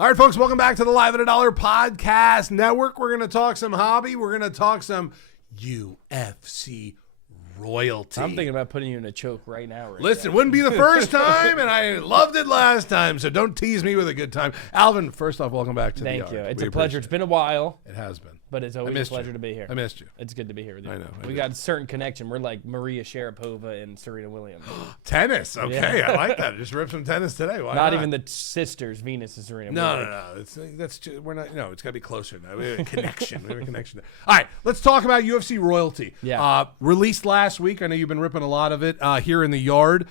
All right, folks, welcome back to the Live at a Dollar Podcast Network. We're going to talk some hobby. We're going to talk some UFC royalty. I'm thinking about putting you in a choke right now. Listen, wouldn't be the first time, and I loved it last time, so don't tease me with a good time. Alvin, first off, welcome back to the yard. Thank you. It's a pleasure. It's been a while. It has been. But it's always a pleasure to be here. I missed you. It's good to be here with you. I know. We got a certain connection. We're like Maria Sharapova and Serena Williams. Tennis. Okay, yeah. I like that. Just ripped some tennis today. Why not? Not even the sisters, Venus and Serena. No. That's just, we're not. No, it's got to be closer now. We have a connection. We have a connection. All right, let's talk about UFC royalty. Yeah. Released last week. I know you've been ripping a lot of it here in the yard.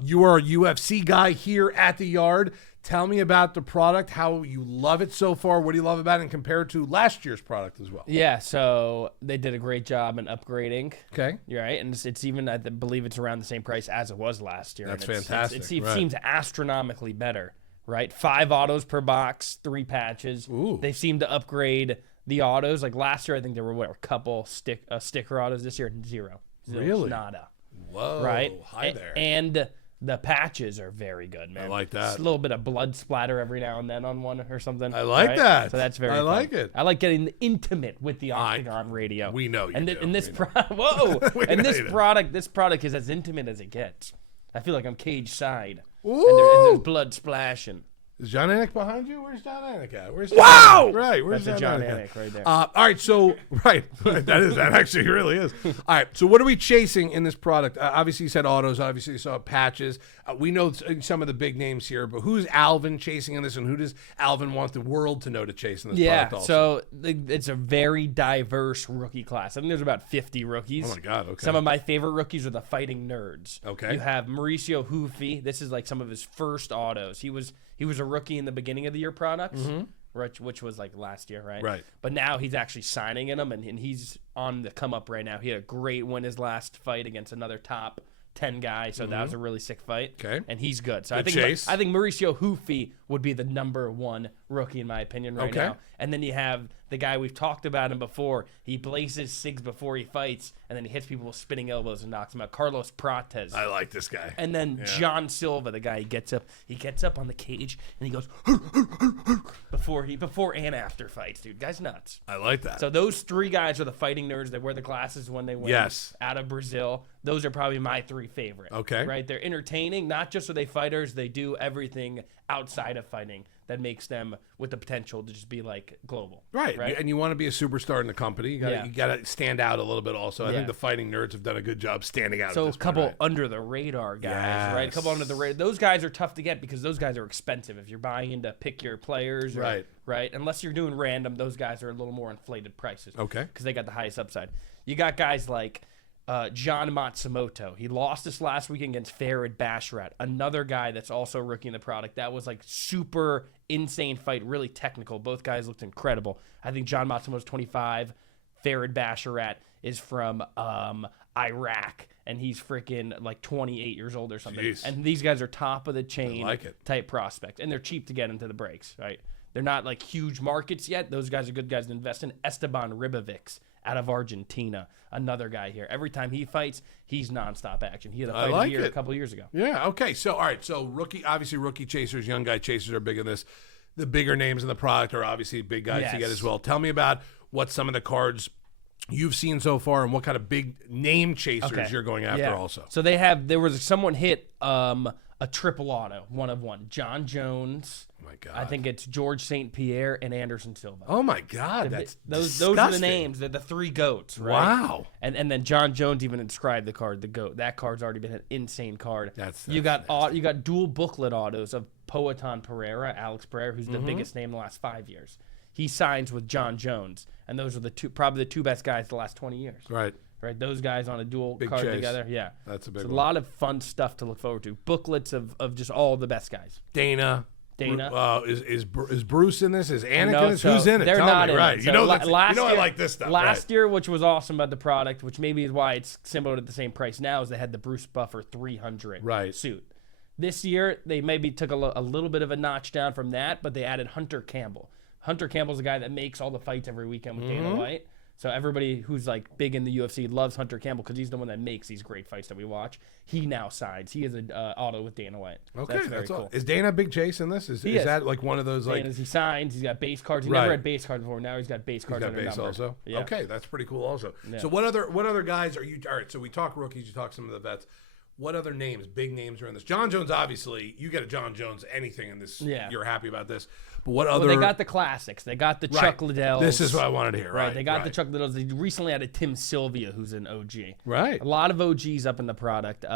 You are a UFC guy here at the yard. Tell me about the product, how you love it so far. What do you love about it and compared to last year's product as well? Yeah, so they did a great job in upgrading. Okay. You're right. And it's even, I believe it's around the same price as it was last year. That's and fantastic. It seems astronomically better, right? 5 autos per box, 3 patches. Ooh. They seem to upgrade the autos. Like last year, I think there were, a couple sticker autos. This year, 0. Really? Nada. Whoa. Right? Hi there. And the patches are very good, man. I like that. Just a little bit of blood splatter every now and then on one or something. I like that. So that's very fun. like it. I like getting intimate with the Octagon radio. We know you and do. And this product is as intimate as it gets. I feel like I'm cage side. Ooh. And there's blood splashing. Is John Anik behind you? Where's John Anik at? Where's Wow! Right, where's That's John a John Anik Anik right there. All right, so that actually really is. All right, so what are we chasing in this product? Obviously, you said autos. Obviously, you saw patches. We know some of the big names here, but who's Alvin chasing in this, and who does Alvin want the world to know to chase in this product? Also? So it's a very diverse rookie class. I think there's about 50 rookies. Oh my God! Okay. Some of my favorite rookies are the fighting nerds. Okay. You have Mauricio Hufi. This is like some of his first autos. He was a rookie in the beginning of the year products, which was like last year, right? Right. But now he's actually signing in them, and he's on the come up right now. He had a great win his last fight against another top 10 guy, so that was a really sick fight. Okay. And he's good. So Good I think Mauricio Hufi would be the #1 rookie in my opinion right now. And then you have the guy, we've talked about him before. He blazes cigs before he fights, and then he hits people with spinning elbows and knocks them out. Carlos Prates. I like this guy. And then John Silva, the guy, he gets up on the cage and he goes before and after fights, dude. Guy's nuts. I like that. So those 3 guys are the fighting nerds. They wear the glasses when they win. Yes. Out of Brazil. Those are probably my 3 favorite. Okay. Right? They're entertaining. Not just are they fighters, they do everything outside of fighting that makes them with the potential to just be like global. Right. And you want to be a superstar in the company. You got to stand out a little bit also. I think the fighting nerds have done a good job standing out. So a couple under the radar guys, right? A couple under the radar. Those guys are tough to get because those guys are expensive. If you're buying into pick your players, right? Unless you're doing random, those guys are a little more inflated prices. Okay. Because they got the highest upside. You got guys like John Matsumoto. He lost this last week against Farid Basharat, another guy that's also rookie in the product. That was like super insane fight, really technical. Both guys looked incredible. I think John Matsumoto's 25. Farid Basharat is from Iraq, and he's freaking like 28 years old or something. Jeez. And these guys are top of the chain it. type prospects, and they're cheap to get into the breaks, right? They're not like huge markets yet. Those guys are good guys to invest in. Esteban Ribovics out of Argentina, another guy here. Every time he fights, he's nonstop action. He had a fight of the year a couple years ago. Yeah, okay. So, all right. So, rookie chasers, young guy chasers are big in this. The bigger names in the product are obviously big guys to get as well. Tell me about what some of the cards you've seen so far and what kind of big name chasers you're going after also. So there was someone hit a triple auto, 1 of 1. John Jones. Oh, my God. I think it's George St. Pierre and Anderson Silva. Oh, my God. Those are the names. They're the 3 GOATs, right? Wow. And then John Jones even inscribed the card, the GOAT. That card's already been an insane card. You got dual booklet autos of Poatan Pereira, Alex Pereira, who's the biggest name in the last 5 years. He signs with John Jones, and those are probably the 2 best guys the last 20 years. Right. Those guys on a dual Big card chase. together. Yeah. That's a big one. one. A lot of fun stuff to look forward to. Booklets of just all the best guys. Dana. Is Bruce in this? Is Anik in this? So who's in it? They're Tell not me, in right. it. You So know, I like this stuff. Last year, which was awesome about the product, which maybe is why it's similar at the same price now, is they had the Bruce Buffer 300 suit. This year, they maybe took a little bit of a notch down from that, but they added Hunter Campbell. Hunter Campbell's a guy that makes all the fights every weekend with Dana White. So everybody who's like big in the UFC loves Hunter Campbell because he's the one that makes these great fights that we watch. He now signs. He is an auto with Dana White. So Okay, that's very all. cool. Is Dana a big chase in this? Is that like one of those like? He signs. He's got base cards. He never had base cards before. Now he's got base cards. He's got base numbered. also. Yeah. Okay, that's pretty cool. Also, Yeah. so what other guys are you? All right, so we talk rookies. You talk some of the vets. What other names, big names, are in this? John Jones, obviously, you get a John Jones, anything in this, you're happy about this. But what other? Well, they got the classics. They got the Chuck Liddells. This is what I wanted to hear. Right. They got the Chuck Liddells. They recently added Tim Sylvia, who's an OG. Right. A lot of OGs up in the product.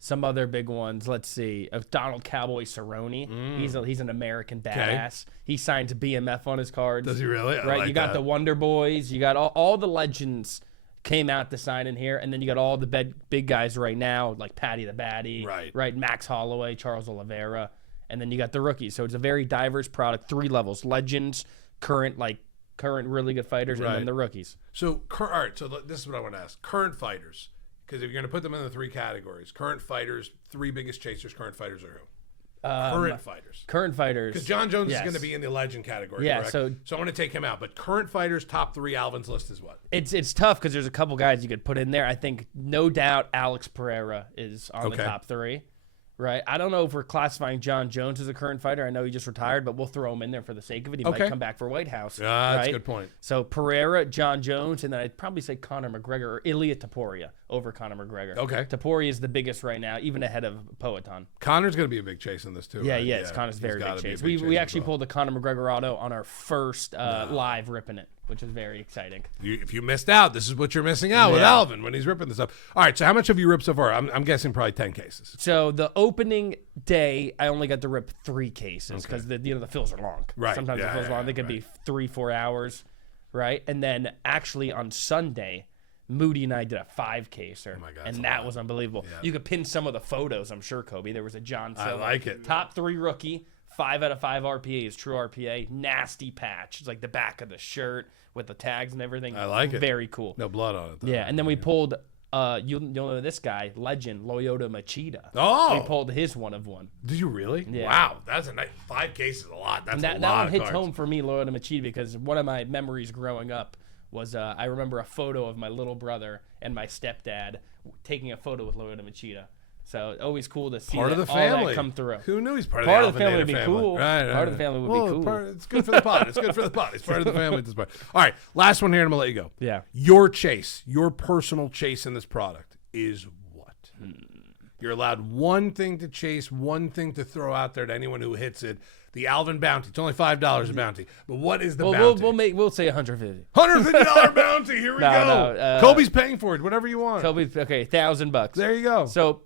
Some other big ones. Let's see. Donald Cowboy Cerrone. He's an American badass. He signed to BMF on his cards. Does he really? Right. Like you got that. the Wonder Boys. You got all the legends came out to sign in here, and then you got all the big guys right now, like Patty the Batty, right? Max Holloway, Charles Oliveira, and then you got the rookies. So it's a very diverse product, 3 levels: legends, current really good fighters, and then the rookies. So all right, so this is what I want to ask: current fighters, because if you're going to put them in the 3 categories, current fighters, 3 biggest chasers, current fighters are who? Current fighters. Current fighters. Because John Jones is going to be in the legend category. Yeah. Correct? So I want to take him out. But current fighters, top 3, Alvin's list is what? It's tough because there's a couple guys you could put in there. I think no doubt Alex Pereira is on the top 3. Right. I don't know if we're classifying John Jones as a current fighter. I know he just retired, but we'll throw him in there for the sake of it. He might come back for White House. That's a good point. So Pereira, John Jones, and then I'd probably say Conor McGregor or Ilya Taporia over Conor McGregor. Okay. Taporia is the biggest right now, even ahead of Poetan. Conor's going to be a big chase in this too. Yeah, right? yeah. Conor's very big chase. We actually pulled the Conor McGregor auto on our first live ripping it, which is very exciting. If you missed out, this is what you're missing out with Alvin when he's ripping this up. All right, so how much have you ripped so far? I'm guessing probably 10 cases. So the opening day, I only got to rip 3 cases because the fills are long. Right. Sometimes the fills are long. They could be 3-4 hours, right? And then actually on Sunday, Moody and I did a 5-caser. Oh my God, and that was unbelievable. Yeah. You could pin some of the photos, I'm sure, Kobe. There was a John Silver. I like it. Top 3 rookie, 5 out of 5 RPA is true RPA. Nasty patch. It's like the back of the shirt with the tags and everything. I like it. Very cool. No blood on it, though. Yeah, and then we pulled, you'll know this guy, legend, Lyoto Machida. Oh! We pulled his 1 of 1. Did you really? Yeah. Wow, that's a nice 5 cases, a lot. That's a lot. That one of hits cards. home for me, Lyoto Machida, because one of my memories growing up was I remember a photo of my little brother and my stepdad taking a photo with Lyoto Machida. So always cool to see Part of the all family. that come through. Who knew he's part of the the family Alvin would be Dana cool. Right, Part of the family would be cool. It's good for the pot. It's good for the pot. He's part of the family at this point. All right, last one here, and I'm going to let you go. Yeah. Your chase, your personal chase in this product is what? You're allowed one thing to chase, one thing to throw out there to anyone who hits it. The Alvin bounty. It's only $5 a bounty. But what is the bounty? We'll say $150. $150 bounty. Here we go. No, Kobe's paying for it. Whatever you want. Kobe, okay, $1,000. There you go. So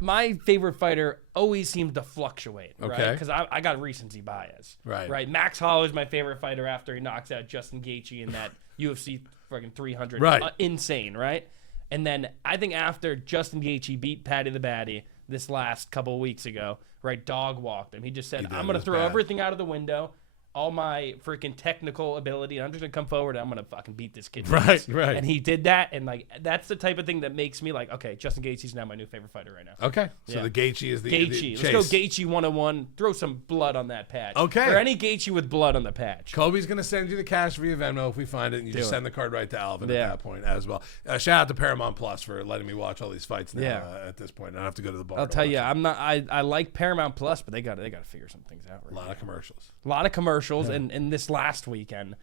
my favorite fighter always seems to fluctuate, right? Okay. Because I got recency bias. Right. Max Holloway is my favorite fighter after he knocks out Justin Gaethje in that UFC fucking 300. Right. Insane, right? And then I think after Justin Gaethje beat Patty the Batty this last couple of weeks ago, right, dog walked him. He just said, I'm going to throw everything out of the window, all my freaking technical ability, and I'm just going to come forward and I'm going to fucking beat this kid. Right. And he did that, and like that's the type of thing that makes me like, okay, Justin Gaethje's now my new favorite fighter right now. Okay. So the Gaethje is the Gaethje. chase. Let's go Gaethje 101. Throw some blood on that patch. Okay. Or any Gaethje with blood on the patch. Kobe's going to send you the cash via Venmo if we find it, and you just send the card right to Alvin at that point as well. Shout out to Paramount Plus for letting me watch all these fights now at this point. I don't have to go to the bar. I'll tell you, I like Paramount Plus, but they got to figure some things out. A lot of commercials. A lot of commercials, and this last weekend,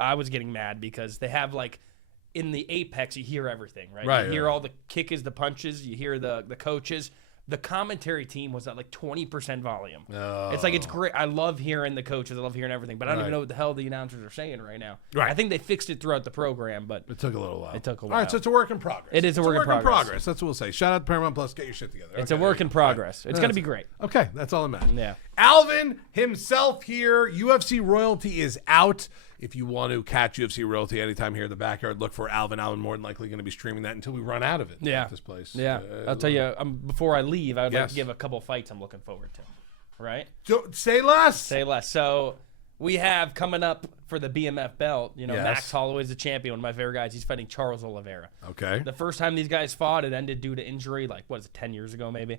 I was getting mad because they have like in the Apex, you hear everything, right? You hear all the kickers, the punches, you hear the coaches. The commentary team was at like 20% volume. Oh. It's like, it's great. I love hearing the coaches. I love hearing everything, but I don't even know what the hell the announcers are saying right now. Right. I think they fixed it throughout the program, but it took a little while. All right, so it's a work in progress. It is a work in progress. That's what we'll say. Shout out to Paramount Plus. Get your shit together. It's a work in progress. Right. It's going to be great. Okay, that's all that matters. Yeah. Alvin himself here. UFC royalty is out. If you want to catch UFC royalty anytime here in the backyard, look for Alvin. Alvin more than likely going to be streaming that until we run out of it at this place. Yeah. I'll tell you, before I leave, I would like to give a couple fights I'm looking forward to. Right? Say less. Say less. So we have coming up for the BMF belt, Max Holloway is the champion, one of my favorite guys. He's fighting Charles Oliveira. Okay. The first time these guys fought, it ended due to injury, like, 10 years ago maybe?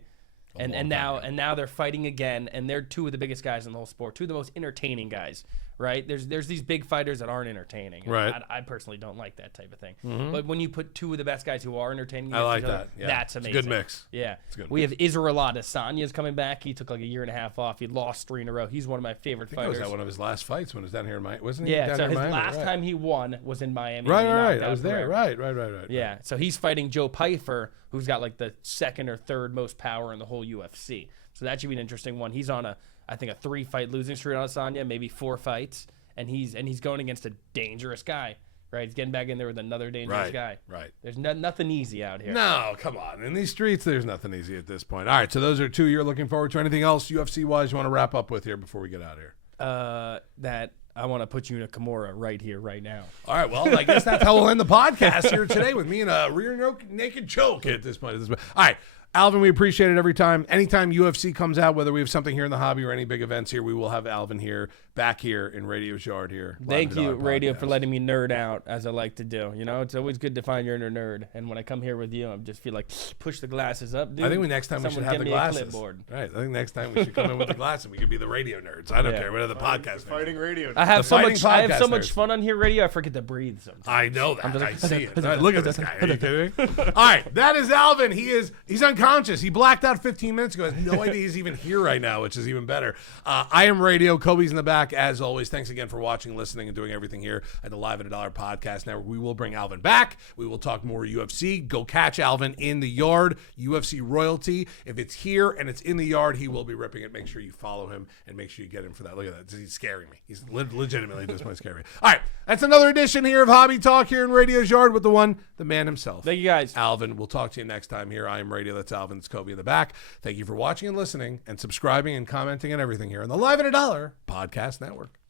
And now they're fighting again, and they're two of the biggest guys in the whole sport, two of the most entertaining guys. Right? There's these big fighters that aren't entertaining. Right. I personally don't like that type of thing. But when you put two of the best guys who are entertaining, I like against each other, that. Yeah. that's It's a amazing. good mix. Yeah. It's a good We have Israel Adesanya's coming back. He took like a year and a half off. He lost 3 in a row. He's one of my favorite That fighters. was one of his last fights when he was down here in Miami, wasn't he? Yeah, down so here in his Miami? last time he won was in Miami. Right, and he right, knocked I out was there. Pereira. Right. Yeah, so he's fighting Joe Pyfer, who's got like the second or third most power in the whole UFC. So that should be an interesting one. He's on I think a 3-fight losing streak on Adesanya, maybe 4 fights, and he's going against a dangerous guy. Right, he's getting back in there with another dangerous guy. Right. There's nothing easy out here. No, come on. In these streets, there's nothing easy at this point. All right, so those are 2 you're looking forward to. Anything else UFC-wise you want to wrap up with here before we get out of here? That I want to put you in a Kimura right here, right now. All right, well, I guess that's how we'll end the podcast here today with me in a rear naked choke at this point. All right, Alvin, we appreciate it every time. Anytime UFC comes out, whether we have something here in the hobby or any big events here, we will have Alvin here, back here in Radio's Yard here. Thank you, Radio, for letting me nerd out as I like to do. You know, it's always good to find your inner nerd. And when I come here with you, I just feel like push the glasses up, dude. I think next time we should have the glasses. Clipboard. Right. I think next time we should come in with the glasses. We could be the radio nerds. I don't care. What are the podcast nerds? Fighting radio. I have so much podcast much nerds. fun on here, Radio. I forget to breathe sometimes. I know that. I see it. All right, look at this guy. Are you kidding me? All right, that is Alvin. He's unconscious. He blacked out 15 minutes ago. Has no idea he's even here right now, which is even better. I am Radio. Kobe's in the back, as always. Thanks again for watching, listening, and doing everything here at the Live at $1 Podcast Network. We will bring Alvin back. We will talk more UFC. Go catch Alvin in the yard. UFC royalty. If it's here and it's in the yard, he will be ripping it. Make sure you follow him and make sure you get him for that. Look at that. He's scaring me. He's legitimately at this point scaring me. All right, that's another edition here of Hobby Talk here in Radio's Yard with the man himself. Thank you, guys. Alvin. We'll talk to you next time here. I am Radio. That's Alvin. It's Kobe in the back. Thank you for watching and listening and subscribing and commenting and everything here on the Live at $1 Podcast Network.